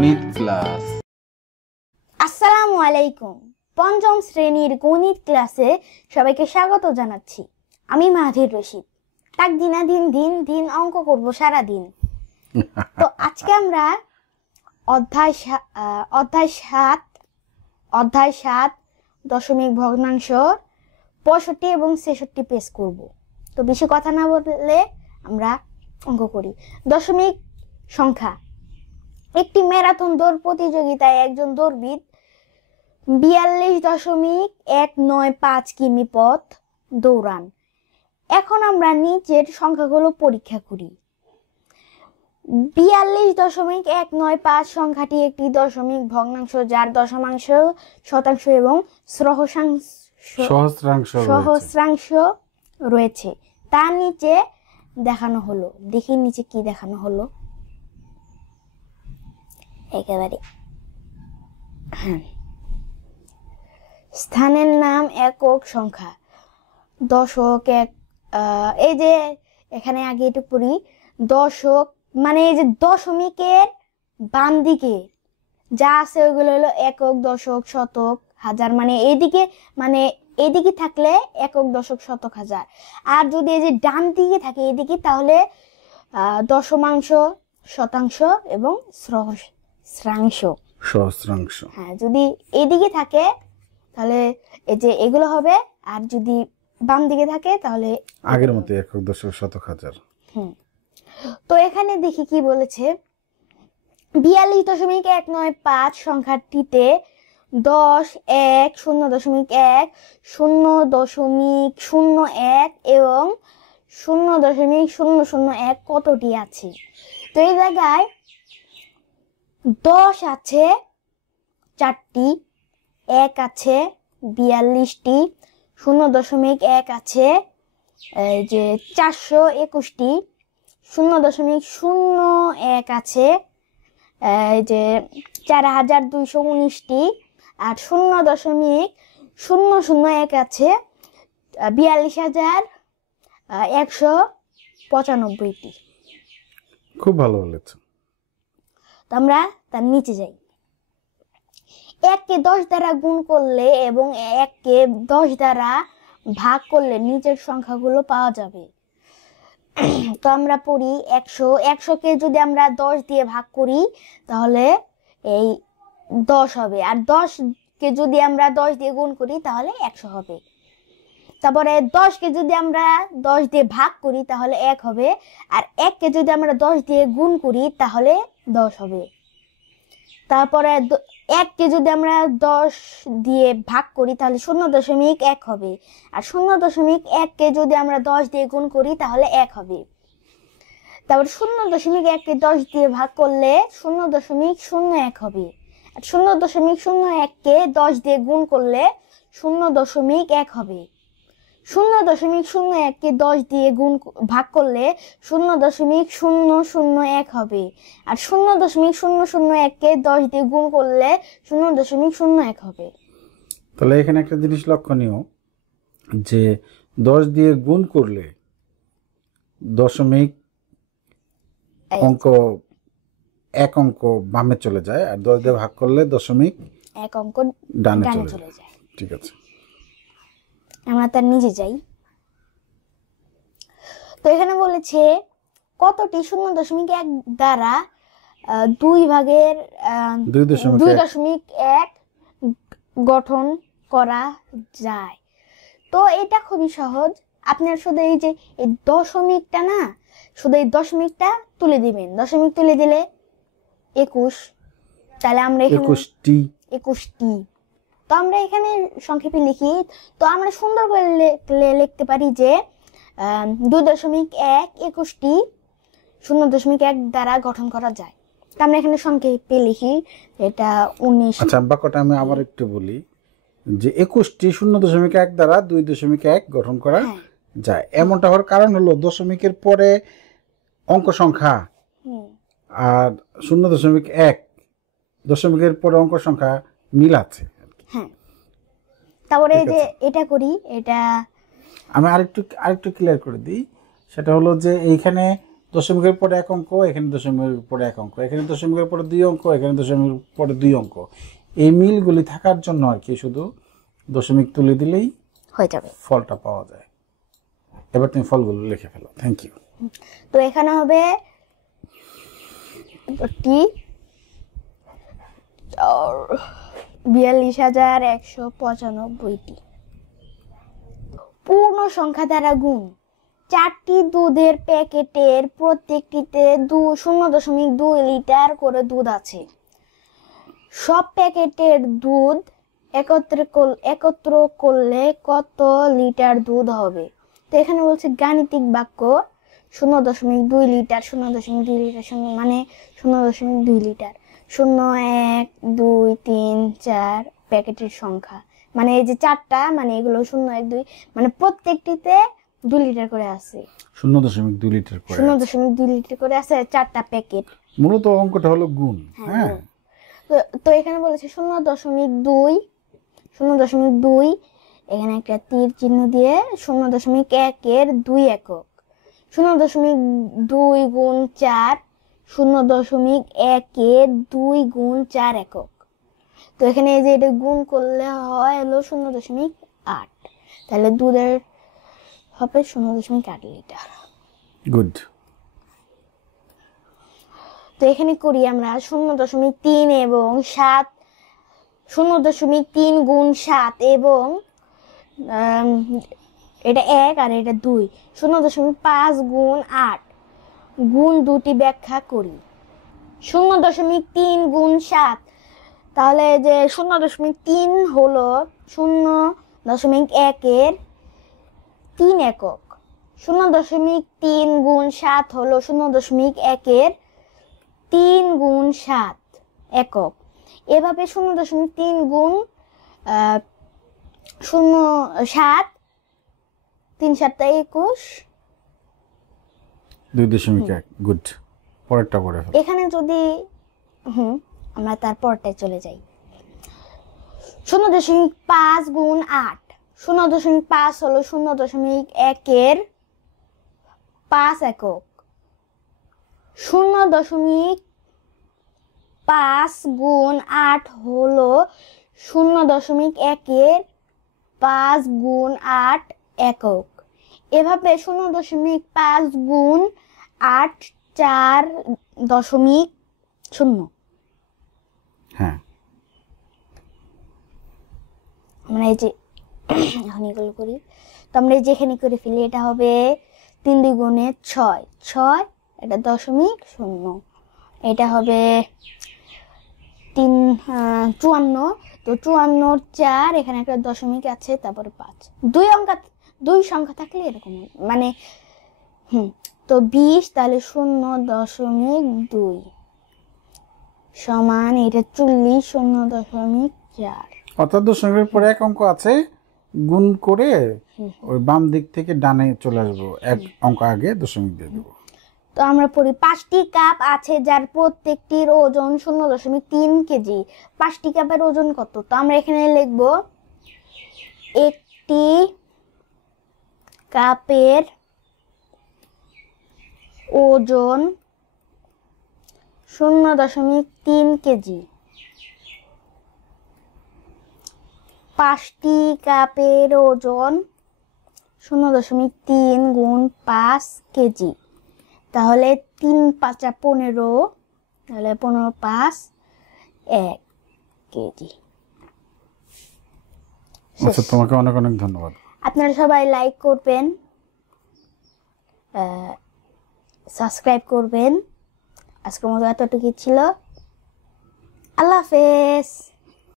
গণিত ক্লাস। আসসালামু আলাইকুম। পঞ্চম শ্রেণীর গণিত ক্লাসে সবাইকে স্বাগত জানাচ্ছি। আমি মাহির রশিদ। তাক দিনা দিন দিন দিন অঙ্ক করব সারা দিন। তো আজকে আমরা অধ্যায় 7 দশমিক ভগ্নাংশ 65 এবং 66 পেশ করব। তো বেশি কথা না বলে আমরা অঙ্ক করি। দশমিক সংখ্যা। একটি ম্যারাথন দৌড় প্রতিযোগিতায় একজন দৌড়বিদ 42.195 কিমি পথ দৌড়ান। এখন আমরা নিচের সংখ্যাগুলো পরীক্ষা করি। 42.195 সংখ্যাটি একটি দশমিক ভগ্নাংশ যার দশমাংশ, শতাংশ এবং সহস্রাংশ রয়েছে। তার নিচে দেখানো হলো। দেখি নিচে কি দেখানো হলো। একেবারে স্থানের নাম, একক সংখ্যা, দশক, এই যে এখানে আগে একটু পড়ি। দশক মানে এই যে দশমিকের বাম দিকে যা আছে ওইগুলো হলো একক, দশক, শতক, হাজার। মানে এইদিকে থাকলে একক, দশক, শতক, হাজার। আর যদি এই যে ডান দিকে থাকে এইদিকে তাহলে দশমাংশ, শতাংশ এবং সহস্রাংশ। হ্যাঁ, যদি এইদিকে থাকে তাহলে এই যে এগুলো হবে। আর যদি বাম দিকে থাকে তাহলে আগের মতো একক, দশক, শতক, হাজার। তো এখানে দেখি কি বলেছে। 42.195 সংখ্যাটিতে 10, 1, 0.1, 0.01 এবং 0.001 কতটি আছে? তো এই জায়গায় 10 আছে 4টি, 1 আছে 42টি, 0.1 আছে এই যে 421টি, 0.01 আছে এই যে 4219টি, আর 0.001 আছে 42,195টি। খুব ভালো বলেছো। তো আমরা তার নিচে যাই। 1কে 10 দ্বারা গুণ করলে এবং 1কে 10 দ্বারা ভাগ করলে নিচের সংখ্যাগুলো পাওয়া যাবে। তো আমরা পড়ি 100কে যদি আমরা 10 দিয়ে ভাগ করি তাহলে এই 10 হবে। আর 10কে যদি আমরা 10 দিয়ে গুণ করি তাহলে 100 হবে। তারপরে 10কে যদি আমরা 10 দিয়ে ভাগ করি তাহলে 1 হবে। আর 1কে যদি আমরা 10 দিয়ে গুণ করি তাহলে 10 হবে। তারপরে 1কে যদি আমরা 10 দিয়ে ভাগ করি তাহলে 0.1 হবে। আর 0.1কে যদি আমরা 10 দিয়ে গুণ করি তাহলে 1 হবে। তারপর 0.1কে 10 দিয়ে ভাগ করলে 0.01 হবে। আর 0.01কে 10 দিয়ে গুণ করলে 0.1 হবে। 0.001কে 10 দিয়ে ভাগ করলে 0.001 হবে। আর 0.001কে 10 দিয়ে গুণ করলে 0.01 হবে। তাহলে এখানে একটা জিনিস লক্ষণীয় যে 10 দিয়ে গুণ করলে দশমিক অঙ্ক এক অঙ্ক বামে চলে যায়, আর 10 দিয়ে ভাগ করলে দশমিক এক অঙ্ক ডানে চলে যায়। ঠিক আছে, আমরা তার নিচে যাই। তো এখানে বলেছে কতটি 0.1 দ্বারা 2/2.1 গঠন করা যায়। তো এটা খুবই সহজ। আপনার শুধু এই যে এই দশমিকটা না, শুধু এই দশমিকটা তুলে দিবেন। দশমিক তুলে দিলে 21। তাহলে আমরা এখানে 21টি। তো আমরা এখানে সংক্ষেপে লিখি। তো আমরা সুন্দর করে লিখতে পারি যে 2.1 21টি 0.1 দ্বারা গঠন করা যায়। তো আমরা এখানে সংক্ষেপে লিখি এটা 19। আচ্ছা, বাক্যটা আমি আবার একটু বলি যে 21টি 0.1 দ্বারা 2.1 গঠন করা যায়। এমনটা হওয়ার কারণ হলো দশমিকের পরে অঙ্ক সংখ্যা আর 0.1 দশমিকের পরে অঙ্ক সংখ্যা মিল আছে। হ্যাঁ, তারপরে এই যে এটা করি, এটা আমি আরেকটু ক্লিয়ার করে দিই। সেটা হলো যে এইখানে দশমিকের পরে 1 অঙ্ক, এখানে দশমিকের পরে 1 অঙ্ক, এখানে দশমিকের পরে 2 অঙ্ক, এখানে দশমিকের পরে 2 অঙ্ক। এই মিলগুলি থাকার জন্য আর কি শুধু দশমিক তুলে দিলেই হয়ে যাবে। ফলটা পাওয়া যায়। এবার তুমি ফলগুলো লিখে ফেলো। Thank you. তো এখানে হবে 42,195টি। পূর্ণ সংখ্যা দ্বারা গুণ। 4টি দুধের প্যাকেটের প্রত্যেকটিতে 0.2 লিটার করে দুধ আছে। সব প্যাকেটের দুধ একত্র করলে কত লিটার দুধ হবে? তো এখানে বলছে গাণিতিক বাক্য 0.2 লিটার, 0.2 লিটার মানে 0.2 লিটার। 0, 1, 2, 3, 4 প্যাকেটের সংখ্যা, মানে এই যে 4টা, মানে এগুলো 0, 1, 2 মানে প্রত্যেকটিতে 2 লিটার করে আছে। 0.2 লিটার করে 0.2 লিটার করে আছে 4টা প্যাকেট। মূলত অঙ্কটা হলো গুণ। হ্যাঁ, তো এখানে বলেছে 0.2, এখানে একটা তীর চিহ্ন দিয়ে 0.1 এর 2 একক। 0.2 গুণ 4, 0.1 এর 2 গুণ 4 একক। তো এখানে এই যে এটা গুণ করলে হয় হলো 0.8, তাহলে দুধের হবে 0.8 লিটার। গুড। তো এখানে করি আমরা 0.3 এবং 7, 0.3 গুণ 7 এবং এটা 1 আর এটা 2, 0.5 গুণ 8 গুণ দুটি ব্যাখ্যা করি। 0.3 গুণ 7, তাহলে যে 0.3 হলো 0.1 এর 3 একক। 0.3 গুণ 7 হলো 0.1 এর 3 গুণ 7 একক। এভাবে 0.3 গুণ 7, 3 7 21, 2.1। গুড। পরেরটা পড়ে ফেলো। এখানে যদি আমরা তারপরটায় চলে যাই। 0.5 গুণ 8, 0.5 হলো 0.1 এর 5 একক। 0.5 গুণ 8 হলো 0.1 এর 5 গুণ 8 একক। এভাবে 0.5 গুণ 8 4.0। হ্যাঁ, আমরা এই যে এখন এগুলো করি, তো আমরা এই যেখানে করে ফেলি, এটা হবে 3 2 গুণে 6, 6 এটা 0.0, এটা হবে 54, তো 54 4, এখানে একটা দশমিক আছে, তারপরে 5। দুই সংখ্যা থাকলে এরকম মানে তো 20, তাহলে 0.2 সমান এটা 40, 0.4। অর্থাৎ দশমিকের পরে 1 অঙ্ক আছে, গুণ করে ওই বাম দিক থেকে ডানে চলে আসবো, 1 অঙ্ক আগে দশমিক দিয়ে দেবো। তো আমরা পড়ি 5টি কাপ আছে যার প্রত্যেকটির ওজন 0.3 কেজি। 5টি কাপের ওজন কত? তো আমরা এখানে লিখব একটি কাপের ওজন 0.3 কেজি। 5টি কাপের ওজন 0.3 গুণ 5 কেজি, তাহলে 3 5 15, তাহলে 15 5 1 কেজি। আচ্ছা, তোমাকে অনেক অনেক ধন্যবাদ। আপনারা সবাই লাইক করবেন, সাবস্ক্রাইব করবেন। আজকের মতো এতটুকু ছিল। আল্লাহ হাফেজ।